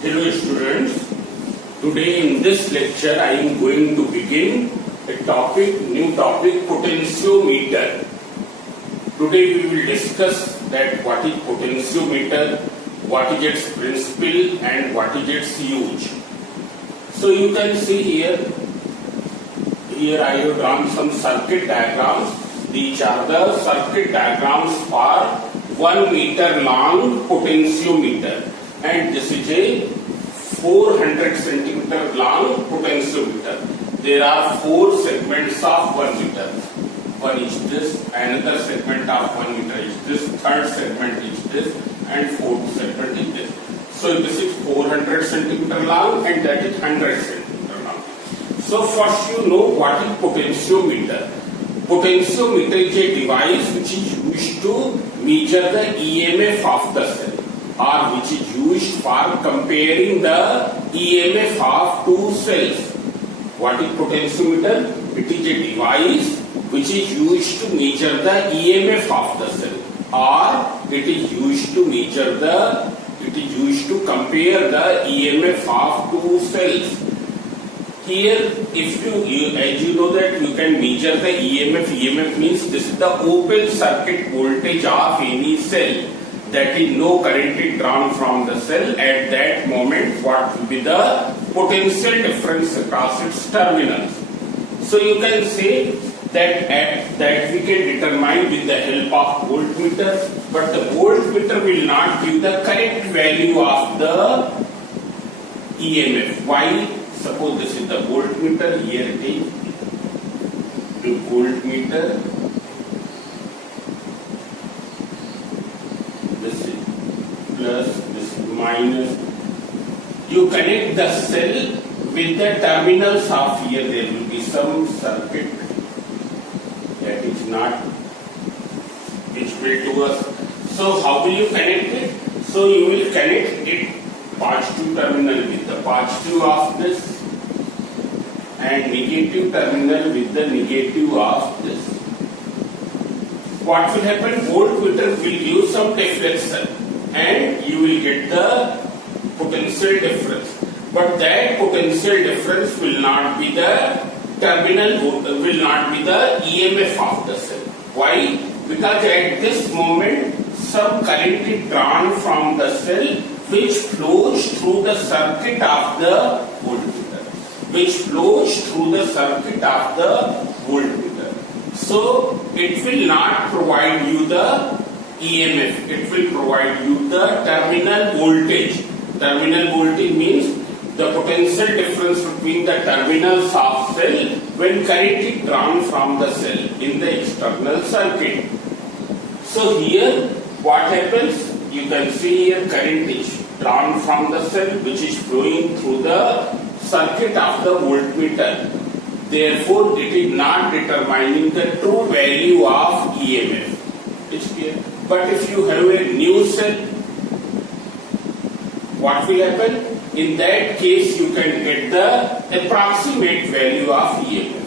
Hello students, today in this lecture I am going to begin a new topic, potentiometer. Today we will discuss that what is potentiometer, what is its principle and what is its use. So you can see here I have drawn some circuit diagrams. These are the circuit diagrams for 1 meter long potentiometer, and this is a 400 centimeter long potentiometer. There are 4 segments of 1 meter. One is this, another segment of 1 meter is this, third segment is this, and fourth segment is this. So this is 400 centimeter long and that is 100 centimeter long. So first you know what is potentiometer. Potentiometer is a device which is used to measure the EMF of the cell, or which is used for comparing the EMF of two cells. What is potentiometer? It is a device which is used to measure the EMF of the cell, or it is used to compare the EMF of two cells. Here, if as you know that you can measure the EMF. EMF means this is the open circuit voltage of any cell. That is, no current is drawn from the cell. At that moment, what will be the potential difference across its terminals? So you can say that we can determine with the help of voltmeter, but the voltmeter will not give the correct value of the EMF. Why? Suppose this is the voltmeter, here it is the voltmeter, this is plus, this is minus. You connect the cell with the terminals of here, there will be some circuit that is not visible to us. So how will you connect it? So you will connect it positive terminal with the positive of this and negative terminal with the negative of this. What will happen? Voltmeter will give some deflection and you will get the potential difference. But that potential difference will not be the will not be the EMF of the cell. Why? Because at this moment some current is drawn from the cell which flows through the circuit of the voltmeter. So it will not provide you the EMF. It will provide you the terminal voltage. Terminal voltage means the potential difference between the terminals of cell when current is drawn from the cell in the external circuit. So here what happens? You can see here current is drawn from the cell which is flowing through the circuit of the voltmeter. Therefore, it is not determining the true value of EMF. It's clear. But if you have a new cell, what will happen? In that case, you can get the approximate value of EMF.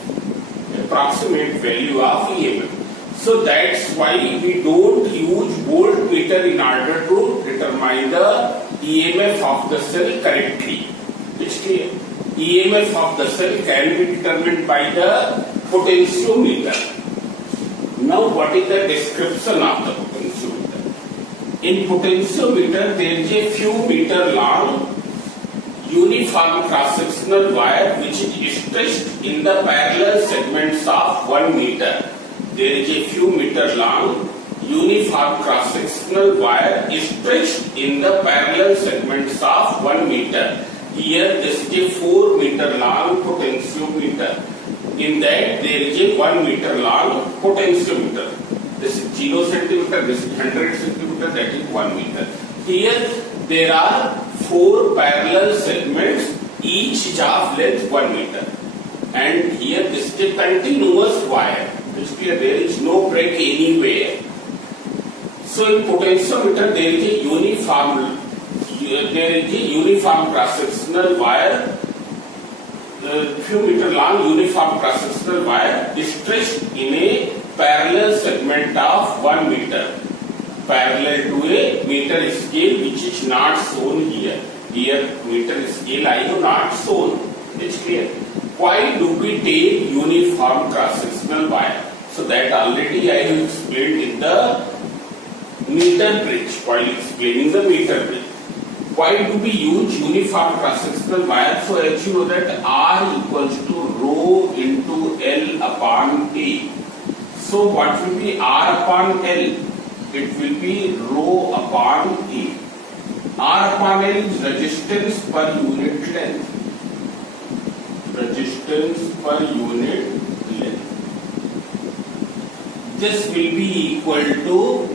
So that's why we don't use voltmeter in order to determine the EMF of the cell correctly. It's clear. EMF of the cell can be determined by the potentiometer. Now what is the description of the potentiometer? In potentiometer there is a few meter long uniform cross-sectional wire which is stretched in the parallel segments of 1 meter. There is a few meter long uniform cross-sectional wire stretched in the parallel segments of 1 meter. Here this is a 4 meter long potentiometer. In that there is a 1 meter long potentiometer. This is 0 centimeter, this is 100 centimeter, that is 1 meter. Here there are 4 parallel segments, each is of length 1 meter. And here this is a continuous wire. It's clear, there is no break anywhere. So in potentiometer there is a uniform cross-sectional wire, few meter long uniform cross-sectional wire stretched in a parallel segment of 1 meter, parallel to a meter scale which is not shown here. Here meter scale I have not shown. It's clear. Why do we take uniform cross-sectional wire? So that already I have explained in the meter bridge while explaining the meter bridge. Why do we use uniform cross-sectional wire? So as you know that R equals to rho into L upon A. So what will be R upon L? It will be rho upon A. R upon L is resistance per unit length. Resistance per unit length. This will be equal to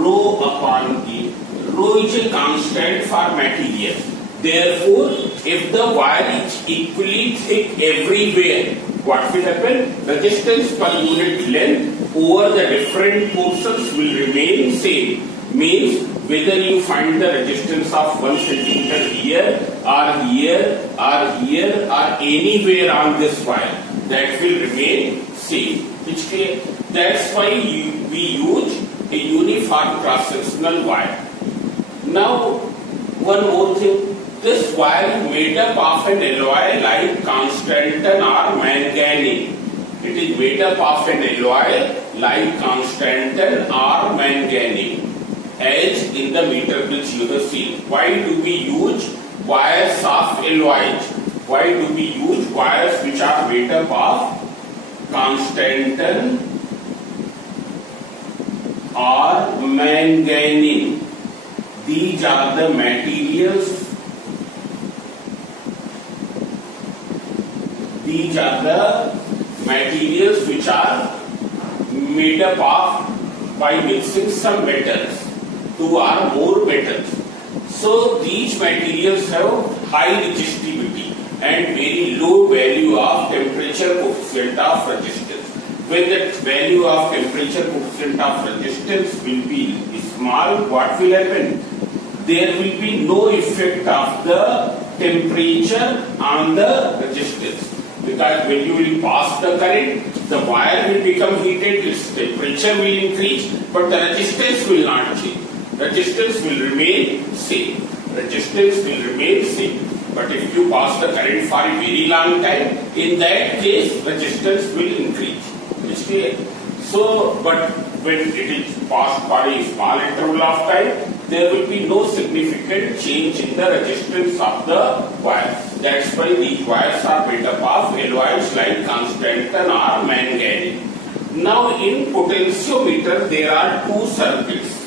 rho upon A. Rho is a constant for material. Therefore, if the wire is equally thick everywhere, what will happen? Resistance per unit length over the different portions will remain same. Means whether you find the resistance of 1 centimeter here or here or here or anywhere on this wire, that will remain same. It's clear. That's why we use a uniform cross-sectional wire. Now, one more thing. This wire is made up of an alloy like Constantan or manganese. It is made up of an alloy like Constantan or manganese. As in the meter bridge you have seen. Why do we use wires of alloys? Why do we use wires which are made up of Constantan or manganese? These are the materials. These are the materials which are made up of by mixing some metals. 2 or more metals. So these materials have high resistivity and very low value of temperature coefficient of resistance. When the value of temperature coefficient of resistance will be small, what will happen? There will be no effect of the temperature on the resistance. Because when you will pass the current, the wire will become heated, its temperature will increase, but the resistance will not change. Resistance will remain same. Resistance will remain same. But if you pass the current for a very long time, in that case, resistance will increase. It's clear. So, but when it is passed for a small interval of time, there will be no significant change in the resistance of the wire. That's why these wires are made up of alloys like Constantan or manganese. Now, in potentiometer, there are 2 circuits.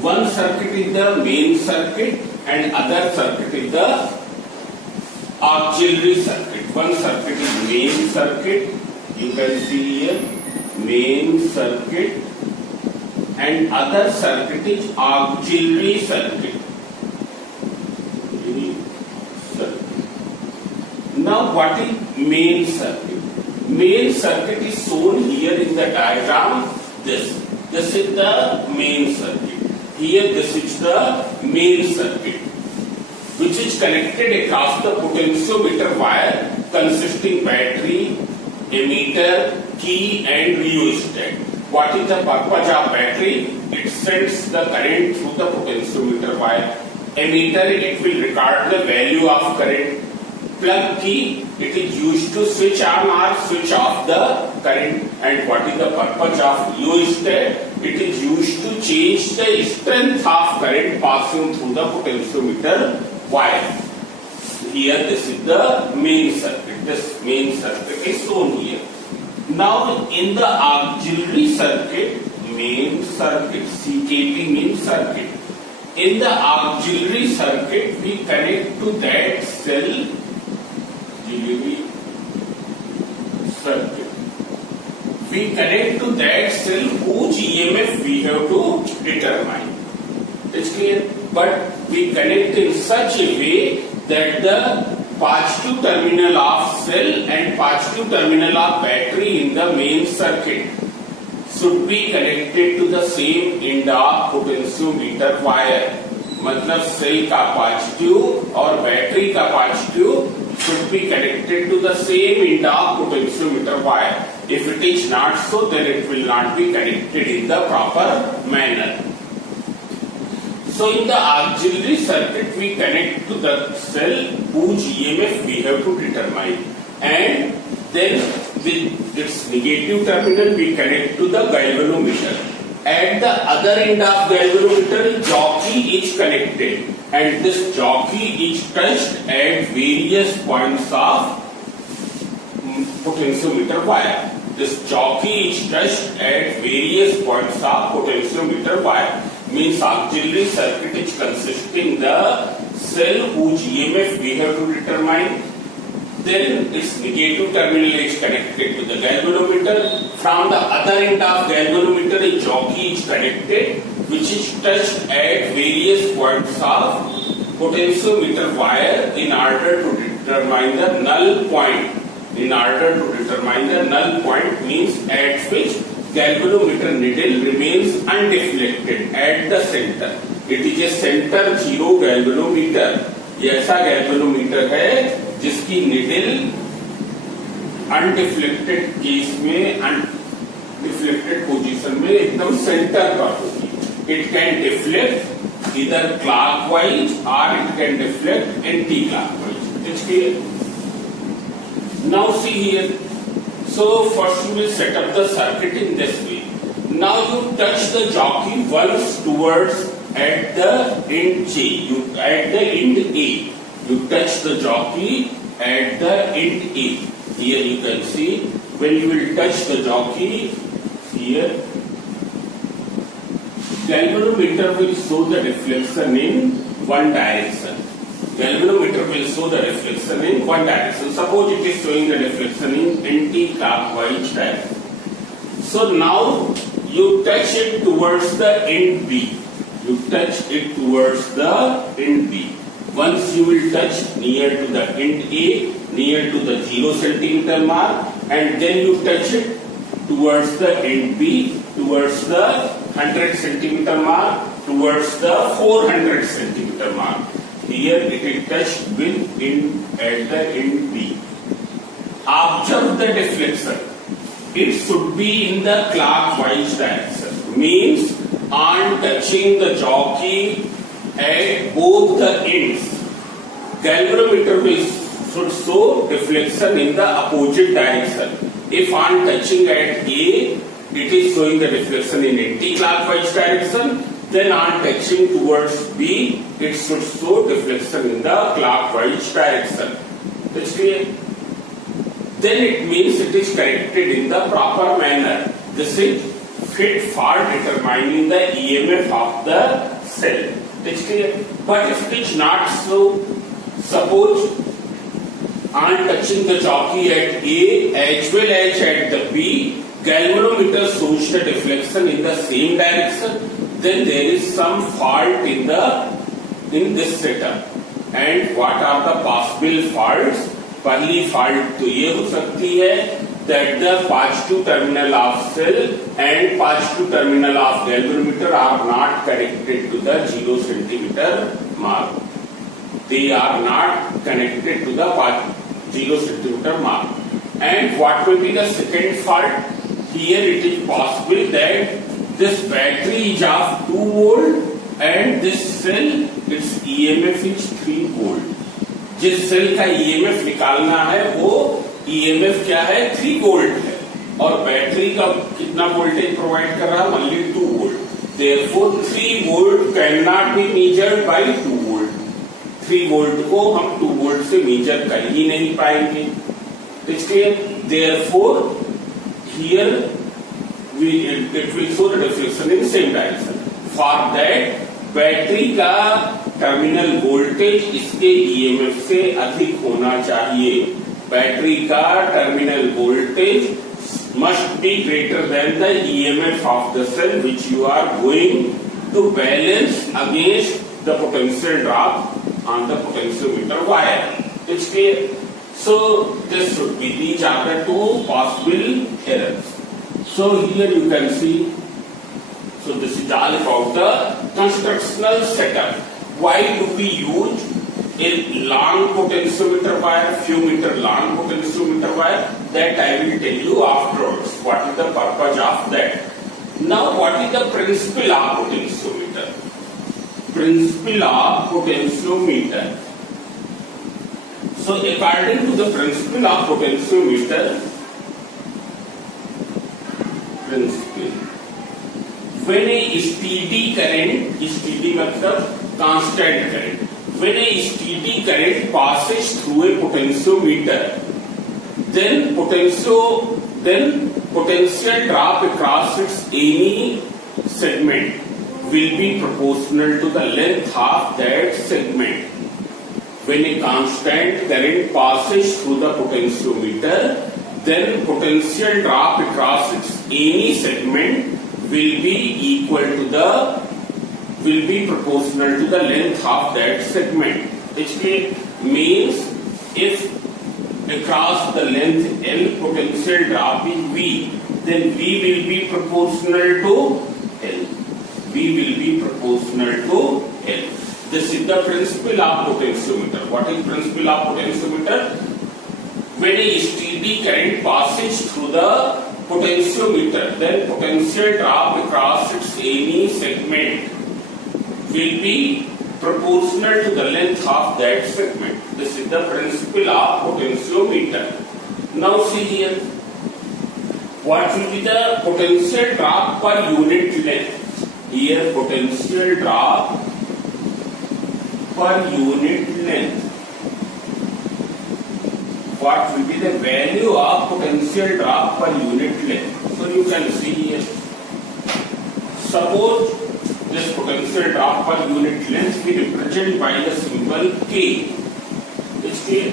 One circuit is the main circuit and other circuit is the auxiliary circuit. One circuit is main circuit. You can see here main circuit and other circuit is auxiliary circuit. Now what is main circuit? Main circuit is shown here in the diagram. This is the main circuit. Here this is the main circuit, which is connected across the potentiometer wire consisting battery, ammeter, key and rheostat. What is the purpose of battery? It sends the current through the potentiometer wire. Ammeter, it will record the value of current. Plug key, it is used to switch on or switch off the current. And what is the purpose of rheostat? It is used to change the strength of current passing through the potentiometer wire. Here this is the main circuit. This main circuit is shown here. Now in the auxiliary circuit, main circuit, CKP means circuit. In the auxiliary circuit, we connect to that cell auxiliary circuit. We connect to that cell whose EMF we have to determine. It's clear? But we connect in such a way that the positive terminal of cell and positive terminal of battery in the main circuit should be connected to the same end of potentiometer wire. मतलब cell का positive और battery का positive should be connected to the same end of potentiometer wire. If it is not so, then it will not be connected in the proper manner. So in the auxiliary circuit, we connect to the cell whose EMF we have to determine, and then with its negative terminal we connect to the galvanometer. At the other end of galvanometer, jockey is connected, and this jockey is touched at various points of potentiometer wire. This jockey is touched at various points of potentiometer wire. Means auxiliary circuit is consisting the cell whose EMF we have to determine. Then its negative terminal is connected to the galvanometer. From the other end of galvanometer, a jockey is connected, which is touched at various points of potentiometer wire in order to determine the null point. In order to determine the null point means at which galvanometer needle remains undeflected at the center. It is a center zero galvanometer. ये ऐसा galvanometer है जिसकी needle undeflected case में undeflected position में एकदम center पर होगी. It can deflect either clockwise or it can deflect anti-clockwise. It's clear? Now see here. So first you will set up the circuit in this way. Now you touch the jockey once towards at the end J. At the end A. You touch the jockey at the end A. Here you can see when you will touch the jockey here, galvanometer will show the reflection in one direction. Galvanometer will show the reflection in one direction. Suppose it is showing the reflection in anti-clockwise direction. So now you touch it towards the end B. You touch it towards the end B. Once you will touch near to the end A, near to the 0 centimeter mark, and then you touch it towards the end B, towards the 100 centimeter mark, towards the 400 centimeter mark. Here it is touched with at the end B. Observe the deflection. It should be in the clockwise direction. Means on touching the jockey at both the ends, galvanometer should show deflection in the opposite direction. If on touching at A, it is showing the deflection in anti-clockwise direction. Then on touching towards B, it should show deflection in the clockwise direction. That's clear? Then it means it is corrected in the proper manner. This is fit for determining the EMF of the cell. That's clear? But if it is not so, suppose on touching the jockey at A as well as at the B, galvanometer shows the deflection in the same direction, then there is some fault in this setup. And what are the possible faults? पहली fault तो ये हो सकती है that the positive terminal of cell and positive terminal of galvanometer are not connected to the 0 centimeter mark. They are not connected to the 0 centimeter mark. And what will be the second fault? Here it is possible that this battery is of 2 volt and this cell, its EMF is 3 volt. जिस cell का EMF निकालना है वो EMF क्या है? 3 volt है और battery का कितना वोल्टेज प्रोवाइड कर रहा है? Only 2 volt. Therefore 3 volt can not be measured by 2 volt. 3 volt को हम 2 वोल्ट से मेजर कर ही नहीं पाएंगे. इसलिए therefore here it will show the deflection in same direction. For that battery का टर्मिनल वोल्टेज इसके ईएमएफ से अधिक होना चाहिए. बैटरी का terminal voltage must be greater than the EMF of the cell which you are going to balance against the potential drop on the potentiometer wire. It's clear? So this should be, these are the two possible errors. So here you can see. So this is all about the constructional setup. Why do we use a long potentiometer wire, few meter long potentiometer wire? That I will tell you afterwards. What is the purpose of that? Now, what is the principle of potentiometer? principle of potentiometer. So according to the principle of potentiometer, when a steady current, steady मतलब constant current, when a steady current passes through a potentiometer, then potential drop across its any segment will be proportional to the length of that segment. When a constant current passes through the potentiometer, then potential drop across its any segment will be proportional to the length of that segment. Which means if across the length L potential drop is V, then V will be proportional to L. V will be proportional to L. This is the principle of potentiometer. What is principle of potentiometer? When a steady current passes through the potentiometer, then potential drop across its any segment will be proportional to the length of that segment. This is the principle of potentiometer. Now see here, what will be the potential drop per unit length? Here potential drop per unit length. What will be the value of potential drop per unit length? So you can see here. Suppose this potential drop per unit length be represented by the symbol K. It's clear.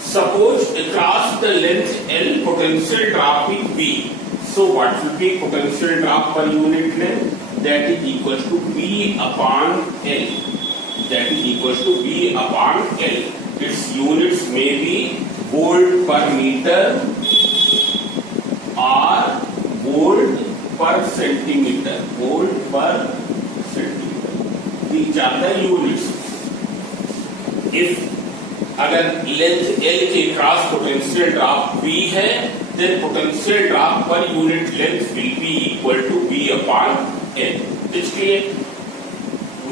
Suppose across the length L potential drop is V. So what will be potential drop per unit length? That is equal to V upon L. That is equal to V upon L. Its units may be volt per meter or volt per centimeter. Volt per centimeter. These are the units. If अगर length L के cross potential drop V है, then potential drop per unit length will be equal to V upon L. इसलिए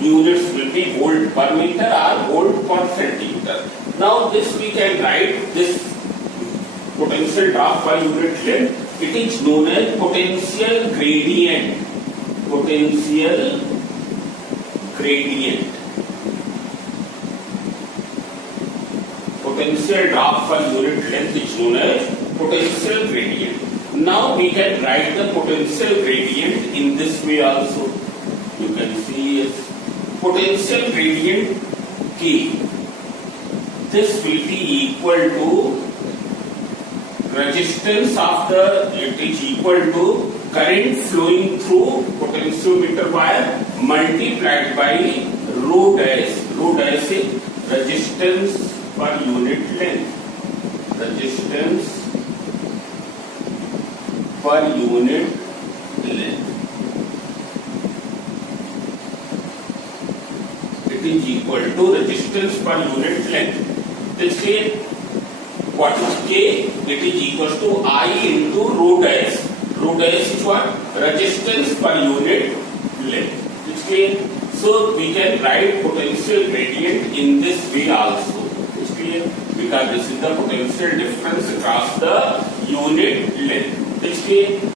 units will be volt per meter or volt per centimeter. Now this we can write this potential drop per unit length. It is known as potential gradient. Potential gradient. Potential drop per unit length is known as potential gradient. Now we can write the potential gradient in this way also. You can see potential gradient K. This will be equal to resistance of the, it is equal to current flowing through potentiometer wire multiplied by rho dash. Rho dash is resistance per unit length. Resistance per unit length. It is equal to resistance per unit length. इसलिए what is K? It is equal to I into rho dash. Rho dash is what? Resistance per unit length. इसलिए so we can write potential gradient in this way also. इसलिए because this is the potential difference across the unit length. इसलिए